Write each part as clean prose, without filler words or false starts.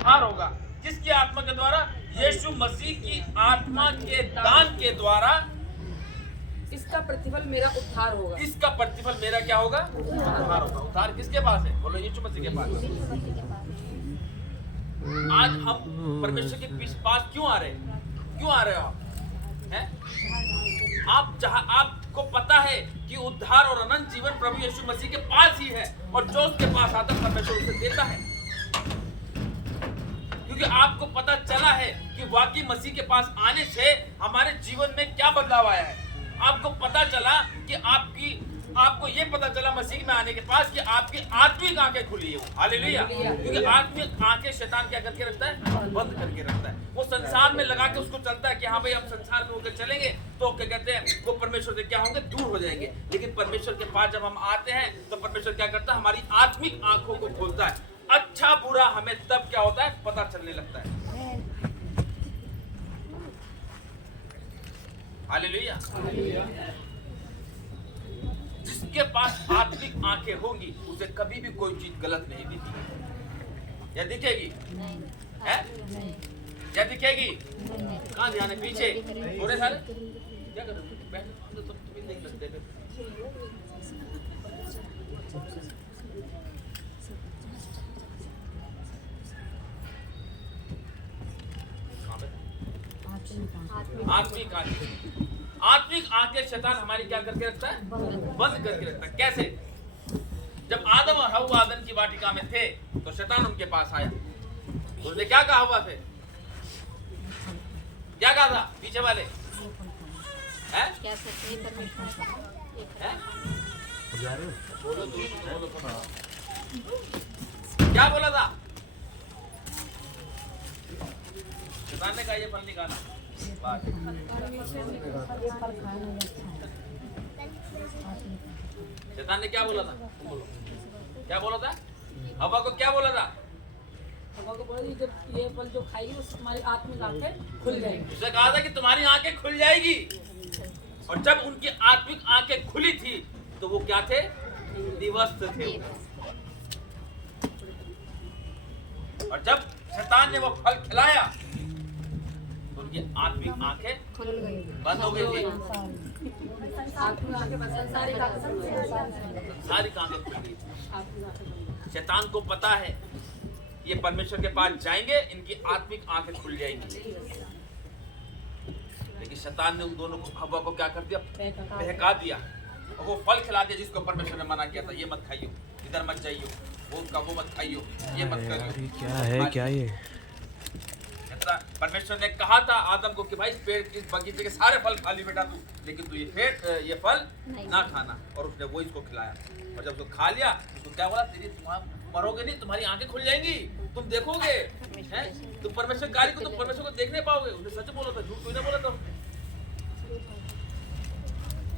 उद्धार होगा। किसकी आत्मा के द्वारा? यीशु मसीह की आत्मा के दान के द्वारा इसका प्रतिफल मेरा उद्धार होगा। इसका प्रतिफल मेरा क्या होगा? उद्धार होगा। उद्धार किसके पास है? बोलो यीशु मसीह के पास। आज हम परमेश्वर के पास क्यों आ रहे हैं? क्यों आ रहे हो आप? हैं? आप जहां आपको पता है कि उद्धार और अनंत जीवन प्रभु यीशु मसीह के पास ही है, और जो उसके पास आता है परमेश्वर उसे देता है, क्योंकि आपको पता चला है कि वाकई मसीह के पास आने से हमारे जीवन में क्या बदलाव आया है। आपको पता चला कि आपको ये पता चला मसीह में आने के पास कि आपकी आत्मिक आंखें खुली है। हालेलुया। क्योंकि आत्मिक आंखें शैतान क्या करके रखता है? बंद करके रखता है। वो संसार में लगा के उसको चलता है कि हाँ भाई हम संसार में होकर चलेंगे तो क्या कहते हैं, वो परमेश्वर से क्या होंगे? दूर हो जाएंगे। लेकिन परमेश्वर के पास जब हम आते हैं तो परमेश्वर क्या करता है? हमारी आत्मिक आंखों को खोलता है। अच्छा बुरा हमें तब क्या होता है? पता चलने लगता है। हालेलुया। जिसके पास आत्मिक आंखें होंगी उसे कभी भी कोई चीज गलत नहीं दिखेगी। या दिखेगी? है? या दिखेगी? कहाँ ध्यान है? पीछे थोड़े सारे क्या कर रहे हो? बैठो तो तुम्हें नहीं लगते। आत्मिक आंखें, आत्मिक आंखें शैतान हमारी क्या करके रखता है? बंद करके रखता है। कैसे? जब आदम और हव्वा आदम की वाटिका में थे तो शैतान उनके पास आया। उसने क्या कहा हव्वा से? क्या कहा था? पीछे वाले हैं? क्या सच्चाई परमेश्वर हैं? बोलो तू, बोलो। क्या बोला था? शैतान ने कहा ये फल निकाला। शैतान ने क्या बोला था? क्या बोला था? हव्वा को क्या बोला था? हव्वा को बोला जब ये फल जो खाएगी उससे तुम्हारी आत्मिक आंखें खुल जाएगी। उसने कहा था कि तुम्हारी आंखें खुल जाएगी। और जब उनकी आत्मिक आंखें खुली थी तो वो क्या थे? दिवस्त थे। और जब शैतान ने वो फल खिलाया तो उनकी आत्मिक आंखें खुल गई, बंद हो गई थी। आत्मिक आंखें बंद, संसारिक आंखें सारी आंखें खुल गई थी। शैतान को पता है ये परमेश्वर के पास जाएंगे इनकी आत्मिक आंखें खुल जाएंगी। लेकिन शैतान ने उन दोनों को, हव्वा को क्या कर दिया? बहका दिया। और वो फल खिला दिया जिसको परमेश्वर ने मना किया था, ये मत खाइयो, इधर मत जाइयो, वो मत खाइयो, ये मत करियो। क्या है क्या ये? परमेश्वर ने कहा था आदम को कि भाई पेड़ इस बगीचे के सारे फल खा ली बेटा तू, लेकिन तू ये फल ना खाना। और उसने वो इसको खिलाया। और जब उसको खा लिया तो क्या बोला? तुम मरोगे नहीं, तुम्हारी आंखें खुल जाएंगी, तुम देखोगे। हैं? तुम परमेश्वर कार्य को, तुम परमेश्वर को देखने पाओगे। उसने सच बोला था, झूठ कोई ना बोला था।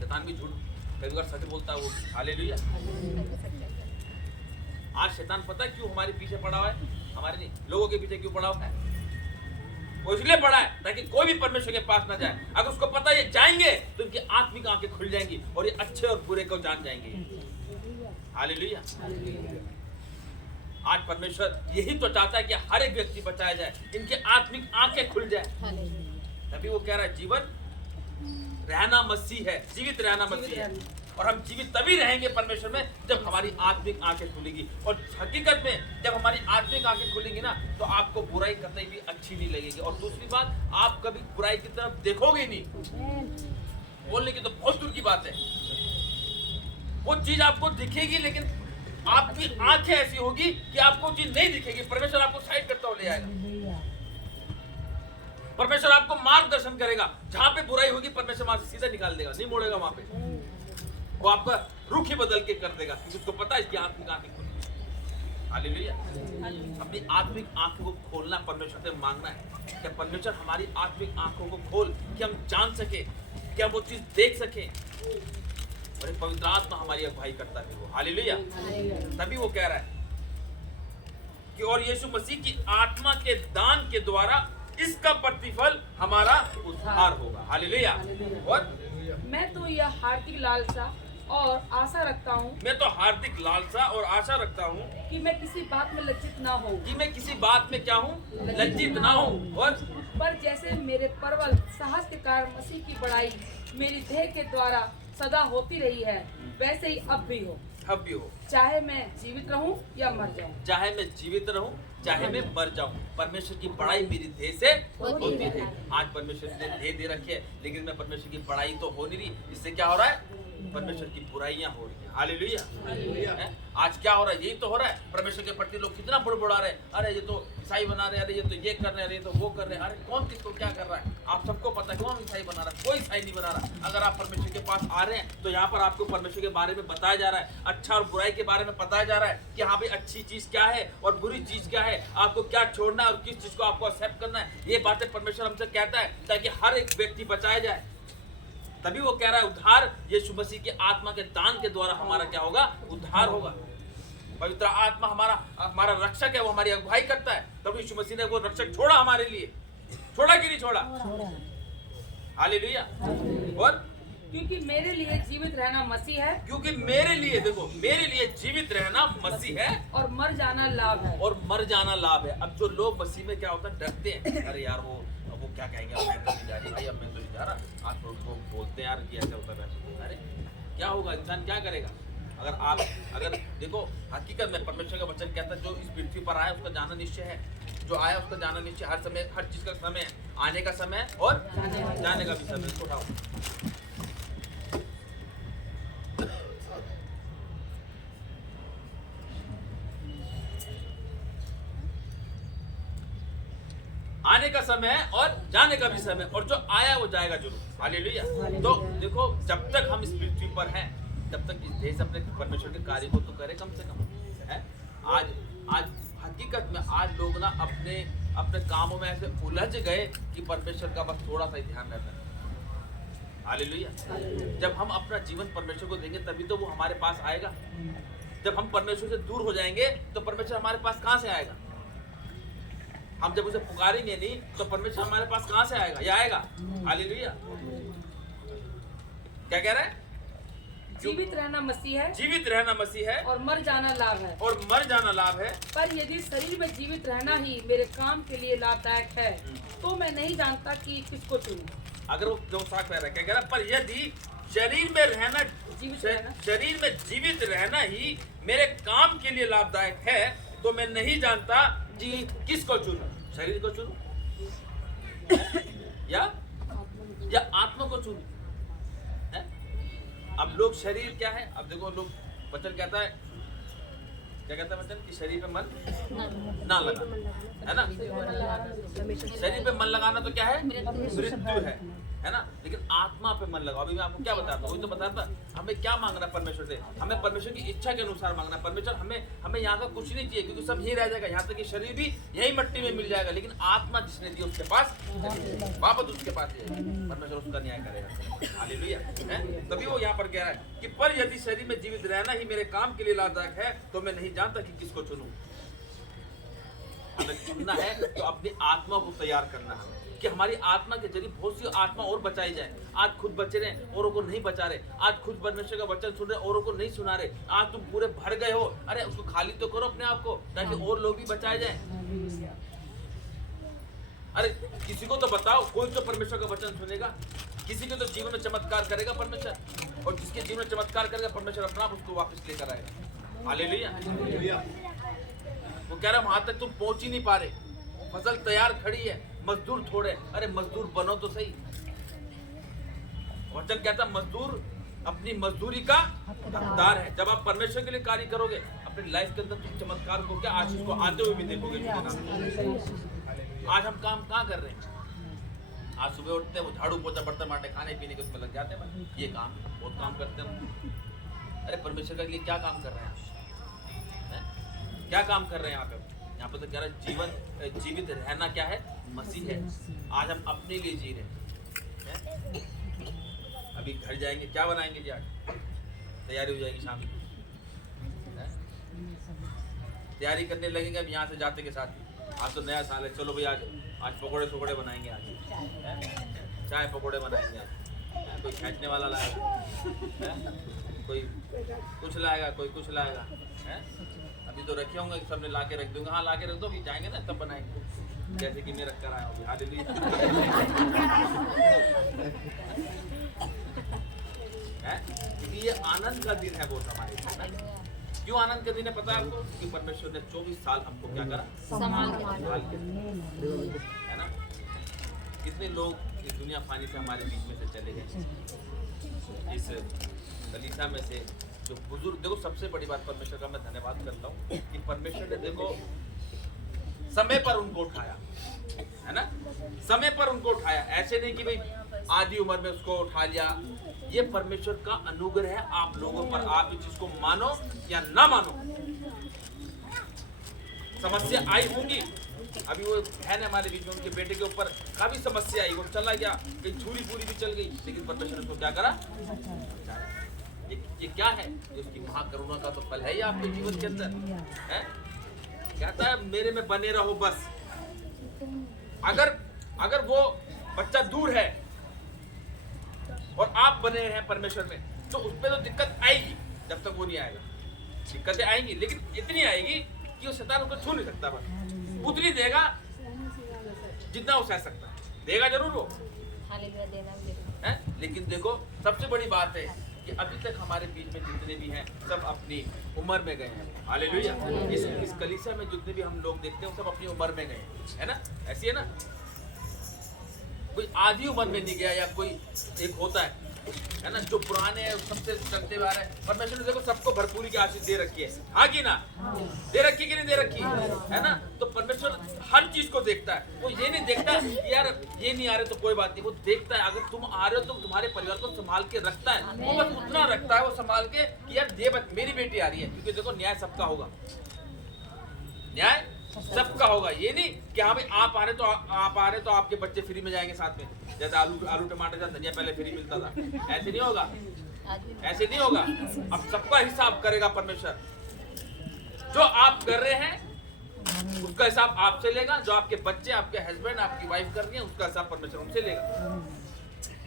शैतान भी झूठ कई बार सच बोलता है वो। हालेलुया। आज शैतान पता है क्यों हमारे पीछे पड़ा हुआ है? हमारे नहीं, लोगों के पीछे क्यों पड़ा हुआ है? वो इसलिए पड़ा है ताकि कोई भी परमेश्वर के पास ना जाए। अगर उसको पता ये जाएंगे तो उनकी आत्मिक आंखें खुल जाएंगी और ये अच्छे और बुरे को जान जाएंगे। हालेलुया। आज परमेश्वर यही तो चाहता है कि हर एक व्यक्ति बचाया जाए, इनकी आत्मिक आंखें खुल जाए। तभी वो कह रहा है जीवन रहना मसीह है, जीवित रहना मसीह है। और हम जीवित तभी रहेंगे परमेश्वर में जब हमारी आत्मिक आंखें खुलेगी। और हकीकत में जब हमारी आत्मिक आंखें खुलेंगी ना तो आपको बुराई करने भी अच्छी नहीं लगेगी। और दूसरी बात, आप कभी बुराई की तरफ देखोगे नहीं। बोलने की तो बहुत दूर की बात है। वो चीज आपको दिखेगी लेकिन आपकी आंखें ऐसी होगी कि आपको चीज नहीं दिखेगी। परमेश्वर आपको साइड करता हुआ ले आएगा। परमेश्वर आपको मार्गदर्शन करेगा। जहां पे बुराई होगी परमेश्वर वहां से सीधा निकाल देगा, नहीं मोड़ेगा वहां पे। वो आपका रुख ही बदल के कर देगा क्योंकि उसको पता है इसकी आत्मिक आंखें खुली। हालेलुया। अपनी आत्मिक आंखों को खोलना परमेश्वर से मांगना है। क्या परमेश्वर हमारी आत्मिक आंखों को खोल कि हम जान सके, क्या वो चीज देख सके। और एक पवित्र आत्मा हमारी अगुवाई करता है वो। हालेलुया। तभी वो कह रहा है कि और यीशु मसीह की आत्मा के दान के द्वारा इसका प्रतिफल हमारा उद्धार होगा। हालेलुया। और मैं तो यह हार्दिक लालसा और आशा रखता हूँ मैं तो हार्दिक लालसा और आशा रखता हूँ कि मैं किसी बात में लज्जित ना हूँ, कि मैं किसी बात में क्या हूँ, लज्जित ना हूँ। और पर जैसे मेरे प्रबल साहस के कारण मसीह की बड़ाई मेरी देह के द्वारा सदा होती रही है, वैसे ही अब भी हो, अब भी हो, चाहे मैं जीवित रहूं या मर जाऊं। चाहे मैं जीवित रहूं चाहे मैं मर जाऊं, परमेश्वर की बड़ाई मेरी देह से होती रहे। आज परमेश्वर ने देह दे रखी है, लेकिन मैं परमेश्वर की बड़ाई तो हो नहीं रही। इससे क्या हो रहा है? परमेश्वर की बुराइयां हो रही हैं। हालेलुया। हैं? आज क्या हो रहा है? यही तो हो रहा है। परमेश्वर के प्रति लोग कितना बुड़बुड़ा रहे हैं, अरे ये तो ईसाई बना रहे हैं, अरे ये तो ये कर रहे हैं, अरे ये तो वो कर रहे हैं। अरे कौन किसको क्या कर रहा है? आप सबको पता है कौन ईसाई बना रहा है? कोई ईसाई नहीं बना रहा। अगर आप परमेश्वर के पास आ रहे हैं तो यहाँ पर आपको परमेश्वर के बारे में बताया जा रहा है, अच्छा और बुराई के बारे में बताया जा रहा है कि हाँ भाई अच्छी चीज क्या है और बुरी चीज क्या है, आपको क्या छोड़ना है और किस चीज को आपको एक्सेप्ट करना है। ये बातें परमेश्वर हमसे कहता है ताकि हर एक व्यक्ति बचाया जाए। तभी वो कह रहा है उद्धार यीशु मसीह के आत्मा के दान के द्वारा हमारा क्या होगा? उद्धार होगा। पवित्र आत्मा हमारा रक्षक है, वो हमारी अगुवाई करता है। तब यीशु मसीह ने वो रक्षक छोड़ा हमारे लिए। छोड़ा कि नहीं छोड़ा? हालेलुया। और क्योंकि मेरे लिए जीवित रहना मसीह है, क्योंकि मेरे लिए, देखो, मेरे लिए जीवित रहना मसीह है और मर जाना लाभ है। और मर जाना लाभ है। अब जो लोग मसीह में क्या होता है, डरते हैं, अरे यार वो क्या कहेंगे, अब मैं तो नहीं जा रही भाई, अब मैं तो नहीं जा रहा। आज लोग बोलते हैं यार कि ऐसा होता है, अरे क्या होगा, इंसान क्या करेगा? अगर देखो, हकीकत में परमेश्वर का वचन कहता है जो इस पृथ्वी पर आया उसका जाना निश्चय है। जो आया उसका जाना निश्चय। हर समय, हर चीज का समय है, आने का समय और जाने का भी समय। उठाओ, आने का समय है और जाने का भी समय, और जो आया वो जाएगा जरूर। हालेलुया। तो देखो, जब तक हम इस पृथ्वी पर हैं तब तक इस देश अपने परमेश्वर के कार्य को तो करे कम से कम है। आज हकीकत में आज लोग ना अपने कामों में ऐसे उलझ गए कि परमेश्वर का बस थोड़ा सा ही ध्यान रहता है। हालेलुया। जब हम अपना जीवन परमेश्वर को देंगे तभी तो वो हमारे पास आएगा। जब हम परमेश्वर से दूर हो जाएंगे तो परमेश्वर हमारे पास कहाँ से आएगा? हम जब उसे पुकारेंगे नहीं तो परमेश्वर हमारे पास कहाँ से आएगा? या आएगा? हालेलुया। क्या कह रहा है? जीवित रहना मसीह है, जीवित रहना मसीह है और मर जाना लाभ है। और मर जाना लाभ है। पर यदि शरीर में जीवित रहना ही मेरे काम के लिए लाभदायक है तो मैं नहीं जानता कि किसको चुनूं। अगर वो क्यों साख कह रहा है, क्या कह रहा है? पर यदि शरीर में रहना, शरीर में जीवित रहना ही मेरे काम के लिए लाभदायक है तो मैं नहीं जानता जी किसको चुनूं। शरीर को चुनूं या आत्मा को चुनूं? अब लोग शरीर क्या है? अब देखो, लोग वचन कहता है, क्या कहता है वचन? कि शरीर पे मन ना लगा, है ना? शरीर पे मन लगाना तो क्या है? मृत्यु है ना? लेकिन आत्मा पे मन लगाओ। अभी मैं आपको क्या बताता हूँ, वही तो बताता, हमें क्या मांगना है परमेश्वर से? हमें परमेश्वर की इच्छा के अनुसार मांगना है। परमेश्वर हमें यहाँ का कुछ नहीं चाहिए, क्योंकि सब यही रह जाएगा। यहाँ तक कि शरीर भी यही मिट्टी में मिल जाएगा, लेकिन आत्मा जिसने दी उसके पास वापस उसके पास परमेश्वर उसका न्याय करेगा। हालेलुया। तभी वो यहाँ पर कह रहा है कि पर यदि शरीर में जीवित रहना ही मेरे काम के लिए लाभदायक है तो मैं नहीं जानता कि किसको चुनूं। हमें चुनना है तो अपनी आत्मा को तैयार करना है कि हमारी आत्मा के जरिए बहुत सी आत्मा और बचाई जाए। आज खुद बचे रहे, औरों को नहीं बचा रहे। आज खुद परमेश्वर का वचन सुन रहे, औरों को नहीं सुना रहे। आज तुम पूरे भर गए हो, अरे उसको खाली तो करो अपने आप को, ताकि और लोग भी बचाए जाए। अरे किसी को तो बताओ, कोई तो परमेश्वर का वचन सुनेगा, किसी के तो जीवन में चमत्कार करेगा परमेश्वर, और जिसके जीवन में चमत्कार करेगा परमेश्वर अपना आप उसको वापस लेकर आएगा। हालेलुया। वो कह रहा है वहां तक तुम पहुंच ही नहीं पा रहे, फसल तैयार खड़ी है, मजदूर थोड़े। अरे मजदूर बनो तो सही। वचन कहता मजदूर अपनी मजदूरी का हकदार है। जब आप परमेश्वर के लिए कार्य करोगे अपनी लाइफ के अंदर तुम चमत्कार को, क्या आशीष को आते हुए भी देखोगे। आज हम काम कहाँ कर रहे हैं? आज सुबह उठते हैं, वो झाड़ू पोछा बर्तन बांटे खाने पीने के उसमें लग जाते हैं। ये काम, बहुत काम करते हैं। अरे परमेश्वर के लिए क्या काम कर रहे हैं? क्या काम कर रहे हैं यहाँ पे तो कह रहा है जीवित रहना क्या है? मसीह है। आज हम अपने लिए जी रहे हैं। अभी घर जाएंगे, क्या बनाएंगे जी? आज तैयारी हो जाएगी शाम की, तैयारी करने लगेंगे अब यहाँ से जाते के साथ। आज तो नया साल है, चलो भाई आज पकौड़े बनाएंगे, आज चाय पकौड़े बनाएंगे, कोई खींचने वाला लाएगा, हैं? कोई कुछ लाएगा, कोई कुछ लाएगा, हैं? अभी तो रखे होंगे, सबने ला के रख दूंगा। हाँ ला के रख दो, कि जाएंगे ना तब बनाएंगे, जैसे कि मैं रख कर आया हूँ। हालेलुया। क्योंकि ये आनंद का दिन है वो हमारे लिए। क्यों आनंद का दिन है पता है आपको? कि परमेश्वर ने 24 साल हमको क्या करा? संभाल के, है ना? कितने लोग इस दुनिया फानी से हमारे बीच में से चले गए, इस कलीसिया में से जो बुजुर्ग। देखो सबसे बड़ी बात परमेश्वर का मैं धन्यवाद करता हूँ कि परमेश्वर ने देखो समय पर उनको उठाया, है ना? समय पर उनको उठाया। ऐसे नहीं कि भाई आधी उम्र में उसको उठा लिया। ये परमेश्वर का अनुग्रह है आप लोगों पर। आप इस चीज को मानो या ना मानो, समस्या आई होंगी। अभी वो है ना हमारे बीच में, उनके बेटे के ऊपर काफी समस्या आई, वो चला गया, कहीं छुरी पूरी भी चल गई, लेकिन परमेश्वर ने उसको क्या करा? ये क्या है? ये उसकी महाकरुणा का तो फल है, ये आपके जीवन के अंदर है। कहता है मेरे में बने रहो बस। अगर वो बच्चा दूर है और आप बने हैं परमेश्वर में, तो उस पर तो दिक्कत आएगी। जब तक वो नहीं आएगा दिक्कतें आएंगी, लेकिन इतनी आएगी कि वो शैतान उसको छू नहीं सकता। बस उतनी देगा जितना वो सह सकता है, देगा जरूर वो है। लेकिन देखो सबसे बड़ी बात है कि अभी तक हमारे बीच में जितने भी हैं सब अपनी उम्र में गए हैं। हालेलुया। इस कलीसिया में जितने भी हम लोग देखते हैं सब अपनी उम्र में गए हैं, है ना? ऐसी है ना? कोई आधी उम्र में नहीं गया, या कोई एक होता है ना, जो पुराने हैं सबसे चलते हुए आ रहे हैं। परमेश्वर ने देखो सबको भरपूरी की आशीष दे रखी है, हाँ की ना? दे रखी कि नहीं दे रखी है ना? तो परमेश्वर हर चीज को देखता है। वो ये नहीं देखता यार ये नहीं आ रहे तो कोई बात नहीं, वो देखता है अगर तुम आ रहे हो तो तुम्हारे परिवार को संभाल के रखता है। वो बस उतना रखता है वो संभाल के कि यार ये मेरी बेटी आ रही है। क्योंकि देखो न्याय सबका होगा, न्याय सबका होगा। ये नहीं कि हाँ भाई आप आ रहे तो आपके बच्चे फ्री में जाएंगे साथ में, जैसे आलू टमाटर का धनिया पहले फ्री मिलता था। ऐसे नहीं होगा, ऐसे नहीं होगा। अब सबका हिसाब करेगा परमेश्वर। जो आप कर रहे हैं उसका हिसाब आपसे लेगा, जो आपके बच्चे आपके हस्बैंड आपकी वाइफ कर रही है उसका हिसाब परमेश्वर उनसे लेगा।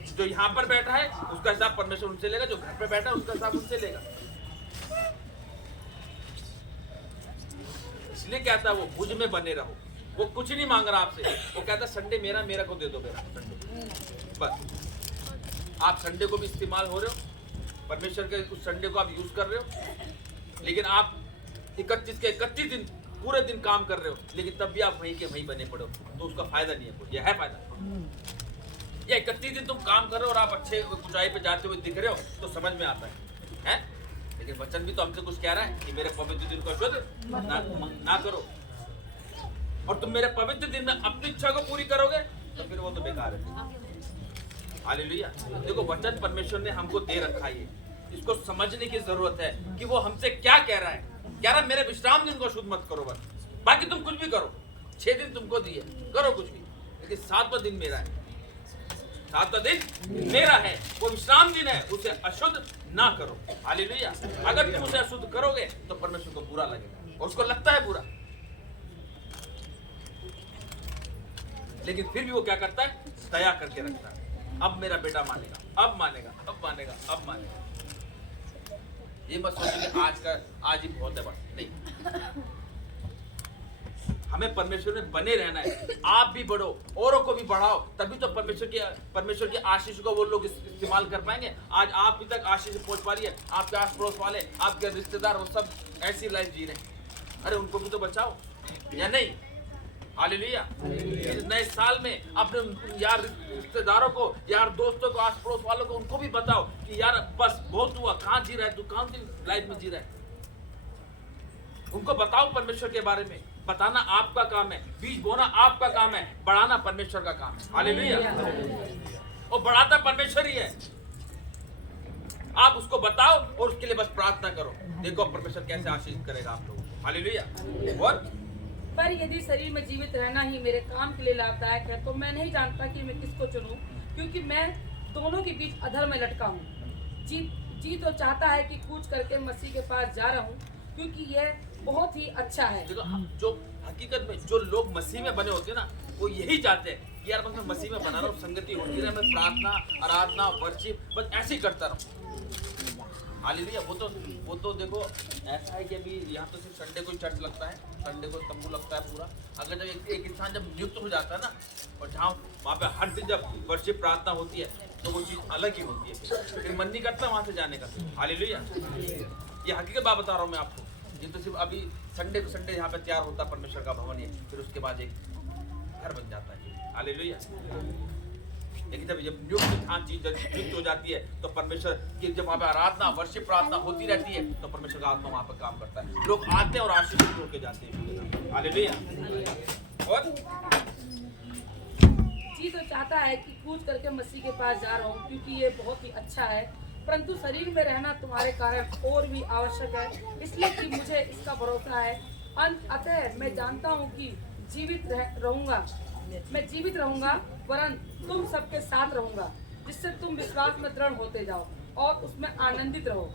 जो यहाँ पर बैठा है उसका हिसाब परमेश्वर उनसे लेगा, जो घर पे बैठा है उसका हिसाब उनसे लेगा। इसलिए कहता है वो मुझ में बने रहो। वो कुछ नहीं मांग रहा आपसे, वो कहता संडे मेरा को दे दो, मेरा संडे। बस आप संडे को भी इस्तेमाल हो रहे हो, परमेश्वर के उस संडे को आप यूज कर रहे हो, लेकिन आप 31 के 31 दिन पूरे दिन काम कर रहे हो, लेकिन तब भी आप वहीं के वहीं बने पड़ो, तो उसका फायदा नहीं है। कोई यह है फायदा? ये 31 दिन तुम काम कर रहे हो और आप अच्छे ऊंचाई पे जाते हुए दिख रहे हो तो समझ में आता है? लेकिन वचन भी तो हमसे कुछ कह रहा है कि मेरे पवित्र दिन को अशुद्ध ना करो। और तुम मेरे पवित्र दिन में अपनी इच्छा को पूरी करोगे तो फिर वो तो बेकार है। हालेलुया। देखो वचन परमेश्वर ने हमको दे रखा है, इसको समझने की जरूरत है कि वो हमसे क्या कह रहा है। कह रहा है मेरे विश्राम दिन को अशुद्ध मत करो, बस बाकी तुम कुछ भी करो। 6 दिन तुमको दिए, करो कुछ भी, लेकिन 7वां दिन मेरा है। 7वां दिन मेरा है, वो विश्राम दिन है, उसे अशुद्ध ना करो। हालेलुया। अगर तुम उसे अशुद्ध करोगे तो परमेश्वर को बुरा लगेगा, और उसको लगता है बुरा, लेकिन फिर भी वो क्या करता है? दया करके रखता है। अब मेरा बेटा मानेगा, अब मानेगा, अब मानेगा, अब मानेगा। ये मत सोचो कि आज ही बहुत है, बस नहीं। हमें परमेश्वर में बने रहना है। आप भी बढ़ो, औरों को भी बढ़ाओ, तभी तो परमेश्वर की आशीष को वो लोग इस्तेमाल कर पाएंगे। आज आप भी तक आशीष पहुंच पा रही है, आपके आस पड़ोस वाले, आपके रिश्तेदार, वो सब ऐसी लाइफ जी रहे हैं। अरे उनको भी तो बचाओ, या नहीं? हालेलुया। इस नए साल में अपने यार रिश्तेदारों को, यार दोस्तों को, आस पड़ोस वालों को, उनको भी बताओ कि यार बस बहुत हुआ, कहाँ जी रहा है तू, कौन सी लाइफ में जी रहा है। उनको बताओ परमेश्वर के बारे में। बताना आपका काम है, बीज बोना आपका काम है, बढ़ाना परमेश्वर का काम है। हालेलुया। और बढ़ाता परमेश्वर ही है। आप उसको बताओ और उसके लिए बस प्रार्थना करो, देखो परमेश्वर कैसे आशीष करेगा आप लोगों को। हालेलुया। और पर यदि शरीर में जीवित रहना ही मेरे काम के लिए लाभदायक है तो मैं नहीं जानता कि मैं किसको चुनूं, क्योंकि मैं दोनों के बीच अधर में लटका हूँ। जी तो चाहता है कि कूच करके मसीह के पास जा रहा हूँ, क्योंकि यह बहुत ही अच्छा है। देखो जो हकीकत में जो लोग मसीह में बने होते हैं ना, वो यही चाहते हैं कि यार बस मैं मसीह में बना रहा हूँ, संगति होती रहे, मैं प्रार्थना, आराधना, वर्शिप बस ऐसे ही करता रहूँ। हालेलुया। वो तो देखो ऐसा है कि अभी यहाँ तो सिर्फ संडे को ही चर्च लगता है, संडे को तंबू लगता है पूरा। अगर जब एक इंसान जब नियुक्त हो जाता है ना, और जहाँ वहाँ पे हर दिन जब वर्शिप प्रार्थना होती है तो वो चीज़ अलग ही होती है, फिर मन नहीं करता वहाँ से जाने का। हालेलुया। ये हकीकत बात बता रहा हूँ मैं आपको। ये तो सिर्फ अभी संडे को संडे यहाँ पे तैयार होता है परमेश्वर का भवन, ये फिर उसके बाद एक घर बन जाता है। हालेलुया। लेकिन जब नियुक्त चीज नियुक्त हो जाती है तो परमेश्वर की जब वहाँ पे आराधना, वर्शिप, प्रार्थना होती रहती है तो परमेश्वर का आत्मा वहाँ पे काम करता है। लोग आते हैं और आशीषित होकर जाते हैं। हालेलुया। और जी तो चाहता है कि कूच करके मसीह के पास जा रहा हूँ क्योंकि ये बहुत ही अच्छा है, परंतु शरीर में रहना तुम्हारे कारण और भी आवश्यक है, इसलिए कि मुझे इसका भरोसा है। अतः मैं जानता हूँ कि मैं जीवित रहूंगा वरन तुम सबके साथ रहूंगा, जिससे तुम विश्वास में दृढ़ होते जाओ और उसमें आनंदित रहो।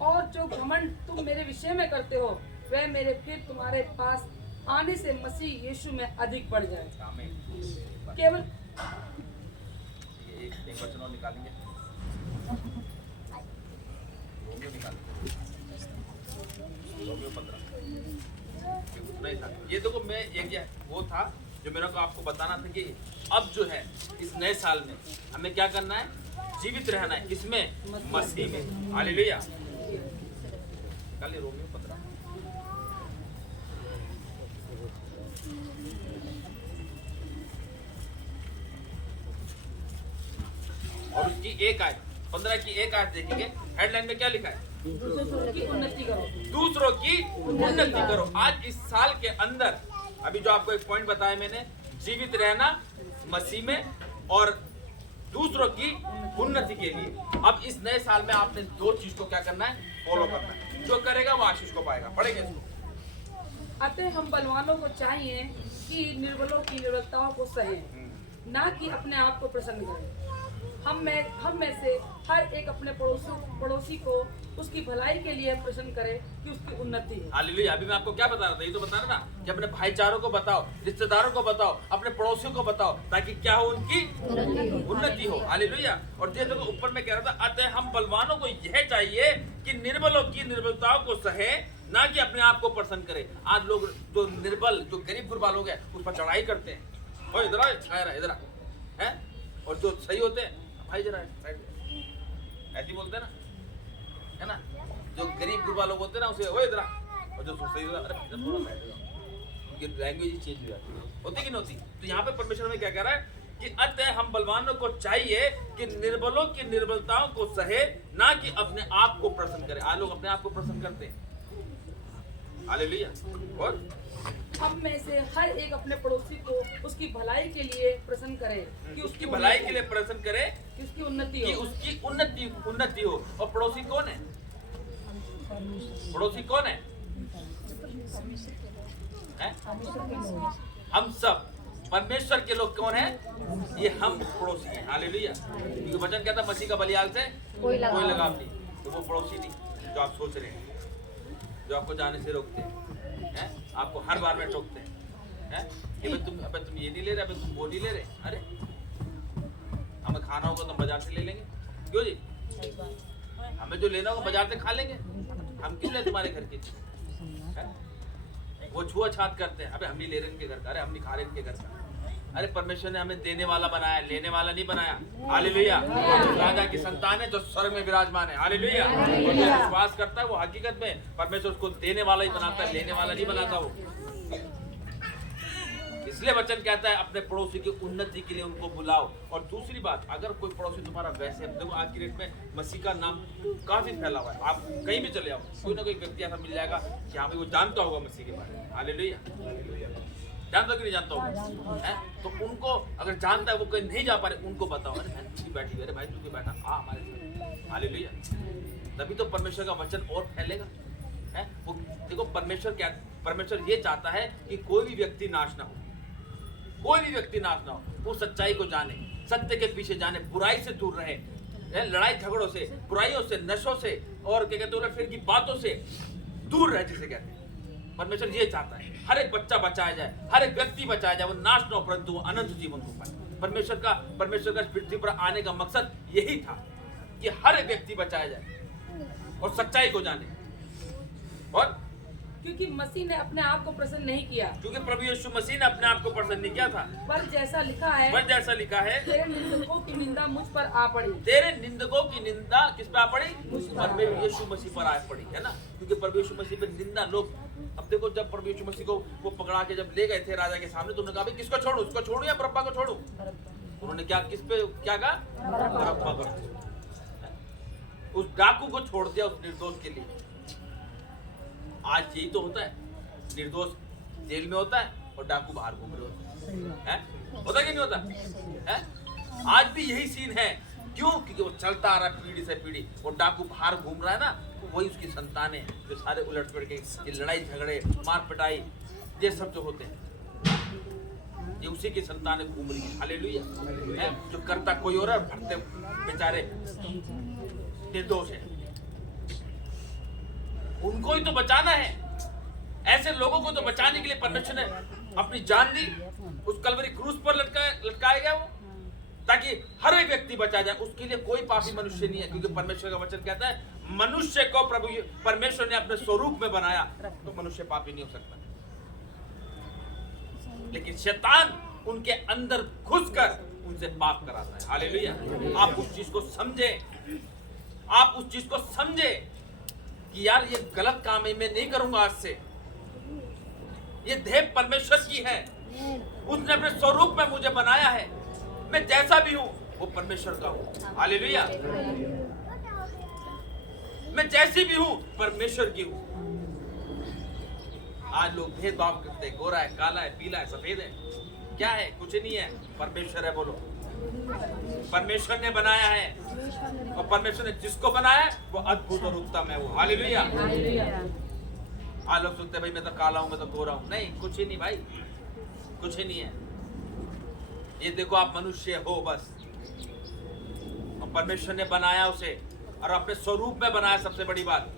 और जो घमंड तुम मेरे विषय में करते हो वह मेरे फिर तुम्हारे पास आने से मसीह यीशु में अधिक बढ़ जाए। केवल एक वचन और निकालेंगे, रोमियो 15 उतना ही था। ये देखो मैं एक वो था जो मेरे को आपको बताना था कि अब जो है इस नए साल में हमें क्या करना है, जीवित रहना है। किसमें? मसीह में। हालेलुया। निकालिए रोमियो 15 और उसकी एक आयत 15 की एक आयत देखेंगे। हेडलाइन में क्या लिखा है? दूसरों की उन्नति करो। दूसरों की उन्नति करो। आज इस साल के अंदर अभी जो आपको एक पॉइंट बताया मैंने, जीवित रहना मसीह में और दूसरों की उन्नति के लिए। अब इस नए साल में आपने दो चीज को क्या करना है, फॉलो करना है। जो करेगा वो आशीष को पाएगा। पढ़ेंगे इसको। अतः हम बलवानों को चाहिए कि निर्बलों की निर्बलताओं को सहें, ना कि अपने आप को प्रसन्न करें। हम में से हर एक अपने पड़ोसी को उसकी भलाई के लिए प्रसन्न करे कि उसकी उन्नति हो। हालेलुया। अभी मैं आपको क्या बता रहा था, ये तो बता रहा ना कि अपने भाईचारों को बताओ, रिश्तेदारों को बताओ, अपने पड़ोसियों को बताओ, ताकि क्या हो, उनकी उन्नति हो। हालेलुया। और ये देखो ऊपर में कह रहा था, अतः हम बलवानों को यह चाहिए कि निर्बलों की निर्बलताओं को सहे, ना कि अपने आप को प्रसन्न करे। आज लोग जो निर्बल, जो गरीब गुरबा लोग हैं उस पर चढ़ाई करते हैं। और इधर इधर है, और जो सही होते हैं भाई जरा ऐसे बोलते हैं ना, है ना। जो गरीब गुरबा लोग होते हैं ना उसे वो इधर, और जो सही होता है अरे थोड़ा बैठ जाओ, ये लैंग्वेज चेंज हो जाती है, होती कि नहीं होती। तो यहाँ पे परमेश्वर में क्या कह रहा है कि अतः हम बलवानों को चाहिए कि निर्बलों की निर्बलताओं को सहे, ना कि अपने आप को प्रसन्न करे। आज लोग अपने आप को प्रसन्न करते हैं। हालेलुया। और हम में से हर एक अपने पड़ोसी को उसकी भलाई के लिए प्रसन्न करे कि उसकी भलाई के लिए प्रसन्न करे कि उसकी उन्नति कि हो। उसकी उन्नति हो। और पड़ोसी कौन है? पड़ोसी कौन है? हम सब परमेश्वर के लोग कौन है? ये हम पड़ोसी हैं। हालेलुया। क्योंकि वचन कहता है मसीह का बलियाग से कोई लगाव नहीं। तो वो पड़ोसी नहीं जो आप सोच रहे हैं, जो आपको जाने से रोकते हैं, आपको हर बार में टोकते हैं, कि तुम ये नहीं ले रहे, तुम वो नहीं ले रहे। अरे हमें खाना होगा तो बाजार से ले लेंगे, क्यों जी? हमें जो लेना होगा बाजार से खा लेंगे, हम क्यों ले तुम्हारे घर की? वो छुआछात करते हैं, अबे हम नहीं ले रहे इनके घर का, अरे हम नहीं खा रहे इनके घर का। अरे परमेश्वर ने हमें देने वाला बनाया, लेने वाला नहीं बनाया। हालेलुया। राजा की संतान है जो स्वर्ग में विराजमान है। हालेलुया। और जो विश्वास करता है वो हकीकत में परमेश्वर उसको देने वाला ही बनाता है, लेने वाला नहीं बनाता वो। इसलिए वचन कहता है अपने पड़ोसी की उन्नति के लिए उनको बुलाओ। और दूसरी बात, अगर कोई पड़ोसी तुम्हारा वैसे, देखो आज की डेट में मसीह का नाम काफी फैला हुआ है। आप कहीं भी चले आओ, कोई ना कोई व्यक्ति ऐसा मिल जाएगा कि हाँ भाई वो जानता होगा मसीह के बारे में। हालेलुया। जानता कि नहीं जानता होगा? तो उनको अगर जानता है, वो कहीं नहीं जा पा रहे, उनको बताओ, अरे मैं बैठी, अरे भाई तू क्यों बैठा, हाँ हमारे साथ। हालेलुया। तभी तो परमेश्वर का वचन और फैलेगा। वो देखो परमेश्वर ये चाहता है कि कोई भी व्यक्ति नाश ना हो, कोई भी व्यक्ति नाश ना हो। वो सच्चाई को जाने, सत्य के पीछे जाने, बुराई से दूर रहे, लड़ाई झगड़ों से, बुराइयों से, नशों से और क्या कहते हैं फिर की बातों से दूर रहे, जिसे कहते हैं। परमेश्वर ये चाहता है। हर एक बच्चा बचाया जाए, हर एक व्यक्ति बचाया जाए, वो नाश न हो परंतु वो अनंत जीवन को पाए। परमेश्वर का पृथ्वी पर आने का मकसद यही था कि हर एक व्यक्ति बचाया जाए और सच्चाई को जाने। और क्योंकि मसीह ने अपने आप को प्रसन्न नहीं किया, क्योंकि प्रभु यीशु मसीह ने अपने आप को प्रसन्न नहीं किया था, पर जैसा लिखा है, पर जैसा लिखा है, तेरे निंदकों की निंदा मुझ पर आ पड़ी। तेरे निंदकों की निंदा किस पे आ पड़ी? मुझ पर। प्रभु यीशु मसीह पर आ पड़ी, है ना। क्योंकि प्रभु यीशु मसीह पे निंदा लोग, अब देखो जब प्रभु यीशु मसीह को वो पकड़ा के जब ले गए थे राजा के सामने, तो उन्होंने कहा भाई किसको छोड़ूं, उसको छोड़ूं या बरअब्बा को छोड़ूं? उन्होंने क्या किस पे क्या कहा? बरअब्बा को। उस डाकू को छोड़ दिया उस निर्दोष के लिए। आज यही तो होता है, निर्दोष जेल में होता है और डाकू बाहर घूम रहे होते हैं। होता कि नहीं होता है? आज भी यही सीन है। क्यों? क्योंकि वो चलता आ रहा है पीढ़ी से पीढ़ी। वो डाकू बाहर घूम रहा है ना, वही उसकी संतानें जो सारे उलट पलट के ये लड़ाई झगड़े मार पिटाई ये सब जो होते हैं, ये उसी की संतानें घूम रही है। हालेलुया। जो करता कोई और है, भरते बेचारे निर्दोष है। उनको ही तो बचाना है। ऐसे लोगों को तो बचाने के लिए परमेश्वर ने अपनी जान दी, उस कलवरी क्रूस पर लटकाया गया वो, ताकि हर एक व्यक्ति बचा जाए। उसके लिए कोई पापी मनुष्य नहीं है, क्योंकि परमेश्वर का वचन कहता है मनुष्य को परमेश्वर ने अपने स्वरूप में बनाया, तो मनुष्य पापी नहीं हो सकता। लेकिन शैतान उनके अंदर घुसकर उनसे पाप कराता है। हालेलुया। आप उस चीज को समझे, आप उस चीज को समझे कि यार ये गलत काम है, मैं नहीं करूंगा आज से। ये देह परमेश्वर की है, उसने अपने स्वरूप में मुझे बनाया है। मैं जैसा भी हूं वो परमेश्वर का हूं। हालेलुया। मैं जैसी भी हूं परमेश्वर की हूं। आज लोग भेदभाव करते हैं, गोरा है, काला है, पीला है, सफेद है। क्या है? कुछ नहीं है, परमेश्वर है। बोलो, परमेश्वर ने बनाया है, और परमेश्वर ने जिसको बनाया है वो अद्भुत और उत्तम है वो। हालेलुया। आज लोग सुनते भाई मैं तो काला हूं, मैं तो गोरा हूं। नहीं, कुछ ही नहीं भाई, कुछ ही नहीं है। ये देखो आप मनुष्य हो बस, और परमेश्वर ने बनाया उसे और अपने स्वरूप में बनाया। सबसे बड़ी बात,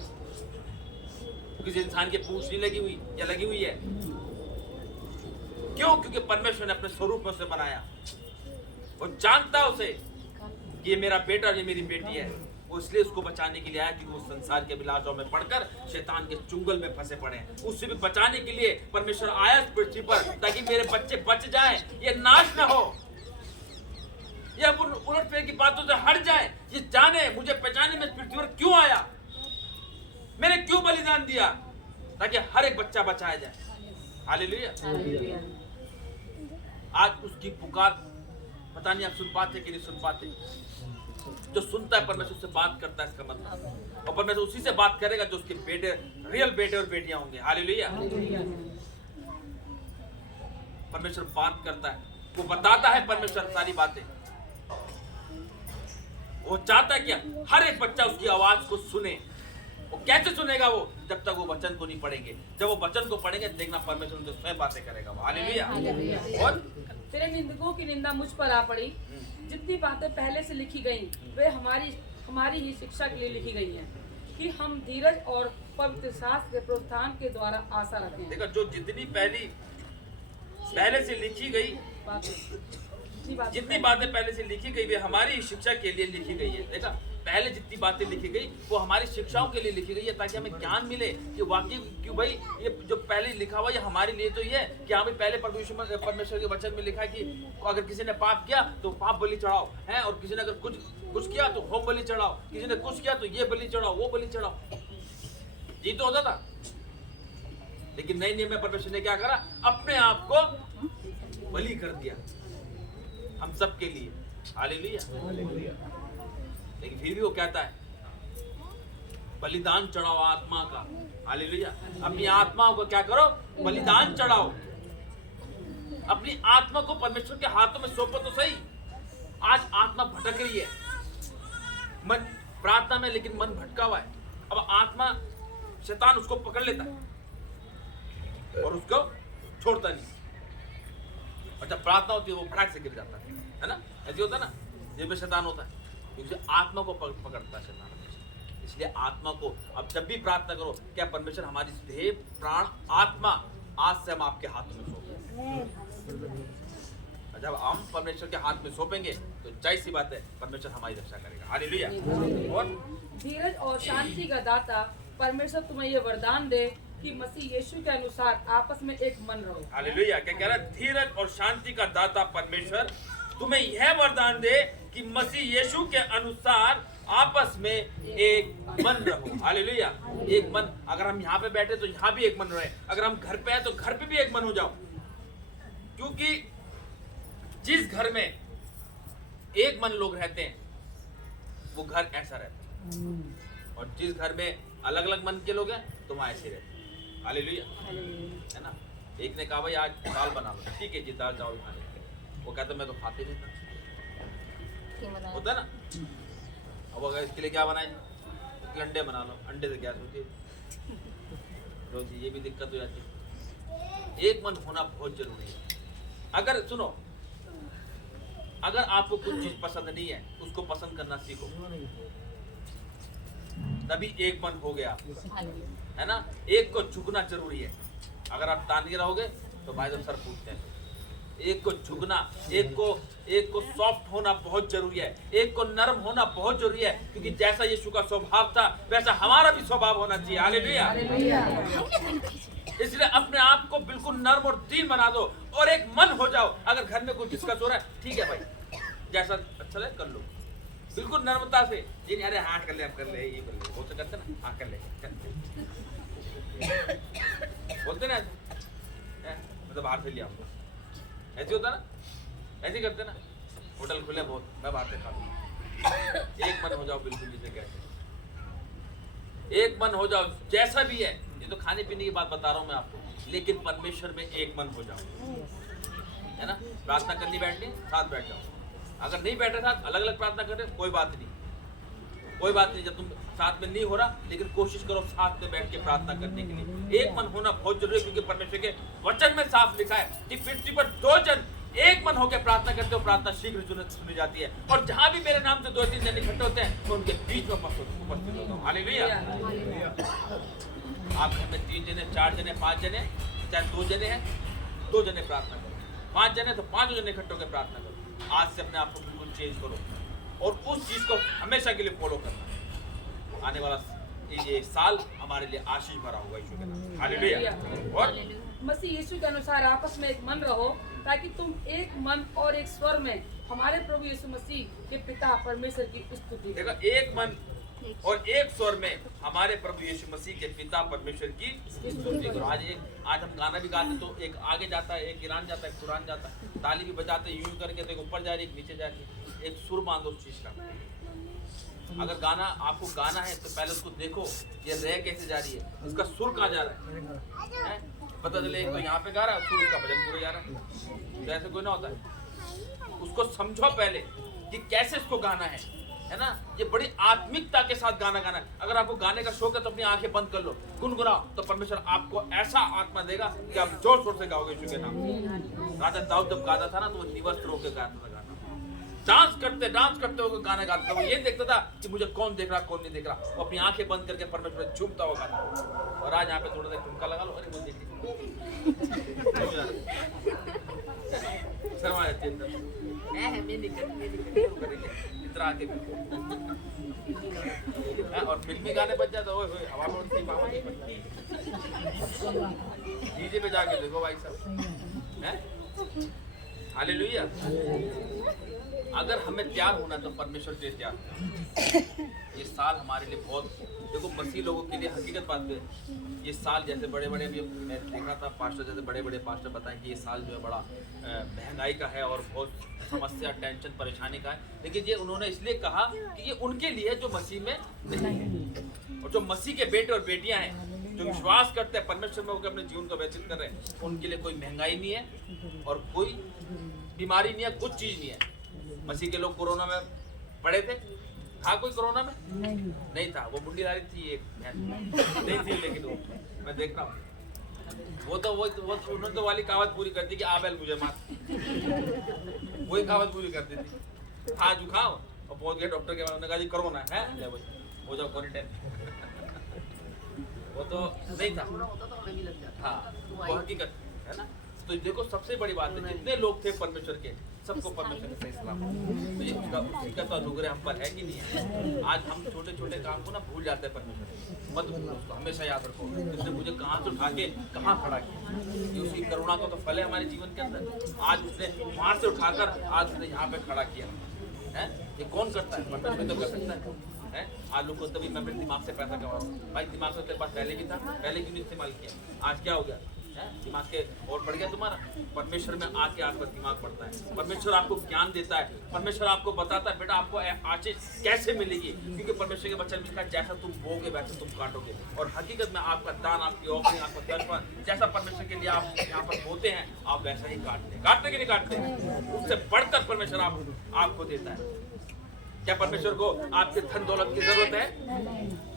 किसी इंसान की पूंछ नहीं लगी हुई या लगी हुई है। क्यों? क्योंकि परमेश्वर ने अपने स्वरूप में उसे बनाया। वो जानता है उसे कि ये मेरा बेटा और ये मेरी बेटी है। वो इसलिए उसको बचाने के लिए आया, क्योंकि वो संसार के अभिलाषों में पड़कर शैतान के चुंगल में फंसे पड़े हैं। उससे भी बचाने के लिए परमेश्वर आया इस पृथ्वी पर, ताकि मेरे बच्चे बच जाएं, ये नाश न हो, ये उलट फेर की बातों से हट जाए, ये जाने मुझे पहचाने में इस पृथ्वी पर क्यों आया, मैंने क्यों बलिदान दिया, ताकि हर एक बच्चा बचाया जाए। हालेलुया। आज उसकी पुकार पता नहीं आप सुन पाते कि नहीं सुन पाते। जो सुनता है परमेश्वर से बात करता है, इसका मतलब, और परमेश्वर उसी से बात करेगा जो उसके बेटे, रियल बेटे और बेटियां होंगे। हालेलुया। परमेश्वर बात करता है, वो बताता है परमेश्वर सारी बातें। वो चाहता है कि हर एक बच्चा उसकी आवाज को सुने। वो कैसे सुनेगा? वो जब तक वो वचन को नहीं पढ़ेंगे। जब वो वचन को पढ़ेंगे, देखना परमेश्वर उनसे स्वयं बातें करेगा। हालेलुया। और तेरे निंदकों की निंदा मुझ पर आ पड़ी। जितनी बातें पहले से लिखी गई वे हमारी ही शिक्षा के लिए लिखी गई हैं, कि हम धीरज और पवित्र शास्त्र के प्रोत्साहन के द्वारा आशा रखें। देखो, जो जितनी पहले से लिखी गई, जितनी बातें पहले से लिखी गई वे हमारी शिक्षा के लिए लिखी गई है। देखा, पहले जितनी बातें लिखी गई वो हमारी शिक्षाओं के लिए लिखी गई है, ताकि हमें ज्ञान मिले कि वाकई क्यों भाई ये जो पहले लिखा हुआ ये हमारे लिए तो ये है कि हाँ भाई पहले परमेश्वर के वचन में लिखा है कि अगर किसी ने पाप किया तो पाप बलि चढ़ाओ है, और किसी ने अगर कुछ किया तो होम बलि चढ़ाओ, किसी ने कुछ किया तो ये बलि चढ़ाओ, वो बलि चढ़ाओ। ये तो होता था। लेकिन नए नियम में परमेश्वर ने क्या करा? अपने आप को बलि कर दिया हम सब के लिए। हालेलुया। लेकिन फिर भी वो कहता है बलिदान चढ़ाओ आत्मा का। हालेलुया। अपनी आत्माओं को क्या करो? बलिदान चढ़ाओ। अपनी आत्मा को परमेश्वर के हाथों में सौंपो तो सही। आज आत्मा भटक रही है, मन प्रार्थना में, लेकिन मन भटका हुआ है। अब आत्मा, शैतान उसको पकड़ लेता है और उसको छोड़ता नहीं, और जब प्रार्थना होती है वो फटाक से गिर जाता है ना। ऐसे होता है ना, ये भी शैतान होता है, क्योंकि आत्मा को पकड़ता है शैतान। इसलिए आत्मा को अब जब भी प्रार्थना करो, क्या परमेश्वर हमारी देह, प्राण, आत्मा आज से हम आपके हाथों में सौंपेंगे। जब हम परमेश्वर के हाथ में सौंपेंगे तो जाहिर सी बात है परमेश्वर हमारी रक्षा करेगा। हालेलुया। और धीरज और शांति का दाता परमेश्वर तुम्हें ये वरदान दे कि मसीह यीशु के अनुसार आपस में एक मन रहो। हालेलुया। क्या कह रहा है? धीरज और शांति का दाता परमेश्वर तुम्हें यह वरदान दे कि मसीह यीशु के अनुसार आपस में एक मन रहो। हालेलुया। एक मन। अगर हम यहाँ पे बैठे तो यहाँ भी एक मन रहे, अगर हम घर पे हैं तो घर पे भी एक मन हो जाओ। क्योंकि जिस घर में एक मन लोग रहते हैं वो घर ऐसा रहता है, और जिस घर में अलग अलग मन के लोग हैं तो वहाँ ऐसे रहते हैं। हालेलुया। है ना? एक ने कहा भाई आज दाल बना लो, ठीक है जी दाल चावल खा लेंगे। वो कहता मैं तो खाते नहीं था, होता है ना। अब अगर इसके लिए क्या बनाए, अंडे बना लो, अंडे से क्या सोचिए रोज ये भी दिक्कत हो जाती है। एक मन होना बहुत जरूरी है। अगर सुनो, अगर आपको कुछ चीज पसंद नहीं है उसको पसंद करना सीखो, तभी एक मन हो गया, है ना। एक को झुकना जरूरी है। अगर आप तान के रहोगे तो भाई साहब सर फूटते हैं। एक को झुकना, एक को सॉफ्ट होना बहुत जरूरी है, एक को नरम होना बहुत जरूरी है, क्योंकि जैसा यीशु का स्वभाव था वैसा हमारा भी स्वभाव होना चाहिए। हालेलुया। इसलिए अपने आप को बिल्कुल नर्म और दीन बना दो और एक मन हो जाओ। अगर घर में कुछ डिस्कस हो रहा है, ठीक है भाई जैसा अच्छा लगे कर लो, बिल्कुल नर्मता से। ये नहीं अरे हाँ कर ले, हम कर ले, ये कर ले, वो तो करते ना, हाँ कर ले, बोलते ना मतलब बाहर से लिया हमको, ऐसे होता ना, ऐसे करते ना। होटल खुले बहुत, मैं बाहर से खा लूँ। एक मन हो जाओ बिल्कुल, जिसे कहते हैं एक मन हो जाओ जैसा भी है। ये तो खाने पीने की बात बता रहा हूँ मैं आपको, लेकिन परमेश्वर में एक मन हो जाओ, है ना। प्रार्थना करनी बैठनी साथ बैठ जाओ। अगर नहीं बैठ रहे साथ, अलग अलग प्रार्थना कर रहे, कोई बात नहीं, कोई बात नहीं। जब तुम साथ में नहीं हो रहा, लेकिन कोशिश करो साथ में बैठ के प्रार्थना करने के लिए। एक मन होना बहुत जरूरी है, क्योंकि परमेश्वर के वचन में साफ लिखा है कि पृथ्वी पर दो जन एक मन होकर प्रार्थना करते हो, प्रार्थना शीघ्र सुनी जाती है। और जहां भी मेरे नाम से 2-3 जन इकट्ठे होते हैं मैं उनके बीच में उपस्थित होता हूँ। हालेलुया। आप घर में 3 जने, 4 जने, 5 जने, चाहे 2 जने हैं, 2 जने प्रार्थना करो, 5 जने तो 5 जने इकट्ठे होकर प्रार्थना करो। आज से अपने आप को बिल्कुल चेंज करो और उस चीज को हमेशा के लिए फॉलो करना। आने वाला ये साल हमारे लिए आशीष भरा होगा यीशु के नाम। हालेलुया। और मसीह यीशु के अनुसार आपस में एक मन रहो, ताकि तुम एक मन और एक स्वर में हमारे प्रभु यीशु मसीह के पिता परमेश्वर की स्तुति। देखो, एक मन और एक स्वर में हमारे प्रभु यीशु मसीह के पिता परमेश्वर की स्तुति करो। आज हम गाना भी गाते तो एक आगे जाता है, एक ईरान जाता है, एक कुरान जाता है, ताली भी बजाते यूं करके, तो एक ऊपर जा रही है, एक नीचे जा रही है। एक सुर बांधो उस चीज का। अगर गाना आपको गाना है तो पहले उसको देखो, ये रह कैसे जा रही है, इसका सुर कहाँ जा रहा है। पता चले एक तो यहाँ पे गा रहा है, सुर उसका भजन पूरे जा रहा है, तो ऐसे कोई ना होता है। उसको समझो पहले कि कैसे इसको गाना है ना। ये बड़ी आत्मिकता के साथ गाना गाना है। अगर आपको गाने का शौक है तो अपनी आंखें बंद कर लो, गुनगुनाओ, तो परमेश्वर आपको ऐसा आत्मा देगा कि आप जोर शोर से गाओगे यीशु के नाम। राजा दाऊद जब गाता था ना तो वो निवस्त्र होकर गाता था, डांस करते हुए गाना गाता था। वो ये देखता था कि मुझे कौन देख रहा कौन नहीं देख रहा। वो अपनी आंखें बंद करके परमेश्वर झूमता हुआ गाता। और आज यहाँ पे थोड़ा सा ठुमका लगा लो, अरे वो देख शर्मा जाती है इतना आके और फिल्मी गाने बज जाता है, हवा में उड़ती पावा नहीं पड़ती। डीजे पे जाके देखो भाई साहब, हैं? हालेलुया। अगर हमें तैयार होना तो परमेश्वर से तैयार होना। ये साल हमारे लिए बहुत, देखो मसीह लोगों के लिए हकीकत बात है, ये साल जैसे बड़े बड़े, अभी मैं देखा था पास्टर, जैसे बड़े बड़े पास्टर बताएं कि ये साल जो है बड़ा महंगाई का है और बहुत समस्या, टेंशन, परेशानी का है। लेकिन ये उन्होंने इसलिए कहा कि ये उनके लिए जो मसीह में नहीं है, और जो मसीह के बेटे और बेटियां हैं, जो विश्वास करते हैं परमेश्वर में, होकर अपने जीवन को व्यतीत कर रहे हैं, उनके लिए कोई महंगाई नहीं है और कोई बीमारी नहीं है, कुछ चीज नहीं है। मसीह के लोग कोरोना में पड़े थे, था कोई कोरोना में? नहीं था। वो मुंडीदारी थी एक, नहीं थी, लेकिन वो मैं देख रहा हूँ, वो तो उन्होंने तो वाली कहावत पूरी कर दी कि आबेल मुझे मार, वही कहावत पूरी कर दी थी। था जुकाम और पहुंच गए डॉक्टर के पास, उन्होंने कहा जी कोरोना है, ले भाई हो जाओ क्वारंटाइन। वो तो नहीं था। हाँ, वो हकीकत है ना। तो देखो सबसे बड़ी बात है, जितने लोग थे परमेश्वर के, सबको परमेश्वर ने सही सलामत, तो ये उसी का तो अनुग्रह हम पर है कि नहीं है। आज हम छोटे छोटे काम को ना भूल जाते हैं परमेश्वर, मत भूलो उसको, हमेशा याद रखो उसने मुझे कहाँ से उठा के कहाँ खड़ा किया। ये उसकी करुणा का तो फल है हमारे जीवन के अंदर। आज उसने वहाँ से उठाकर आज उसने यहाँ पे खड़ा किया है। ये कौन करता है? परमेश्वर तो कर सकता है। आज लोग को तभी मैं अपने दिमाग से पैसा कमा रहा हूँ। भाई दिमाग तो तेरे पास पहले भी था, पहले क्यों नहीं इस्तेमाल किया? आज क्या हो गया? दिमाग के और बढ़ गया तुम्हारा। परमेश्वर में आके आपका दिमाग बढ़ता है, परमेश्वर आपको ज्ञान देता है, परमेश्वर आपको बताता है बेटा आपको आशीष कैसे मिलेगी, क्योंकि परमेश्वर के वचन में लिखा है जैसा तुम बोगे वैसे तुम काटोगे। और हकीकत में आपका दान, आपकी ऑफरिंग, आपका दर्पण जैसा परमेश्वर के लिए आप यहाँ पर बोते हैं, आप वैसा ही काटते कि नहीं काटते? उससे बढ़कर परमेश्वर आपको देता है। क्या परमेश्वर को आपके धन दौलत की जरूरत है?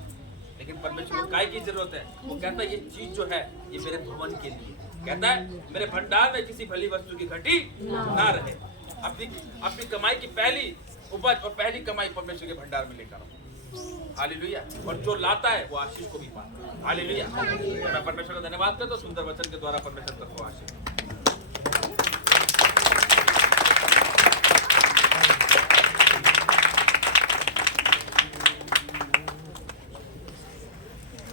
लेकिन परमेश्वर को काय की जरूरत है? वो कहता है ये चीज जो है ये मेरे भवन के लिए, कहता है मेरे भंडार में किसी भली वस्तु की घटी ना रहे। अपनी कमाई की पहली उपज और पहली कमाई परमेश्वर के भंडार में लेकर आओ। हालेलुया। और जो लाता है वो आशीष को भी पाता है। हालेलुया। मैं परमेश्वर का धन्यवाद करता हूँ, सुंदर वचन के द्वारा परमेश्वर को आशीष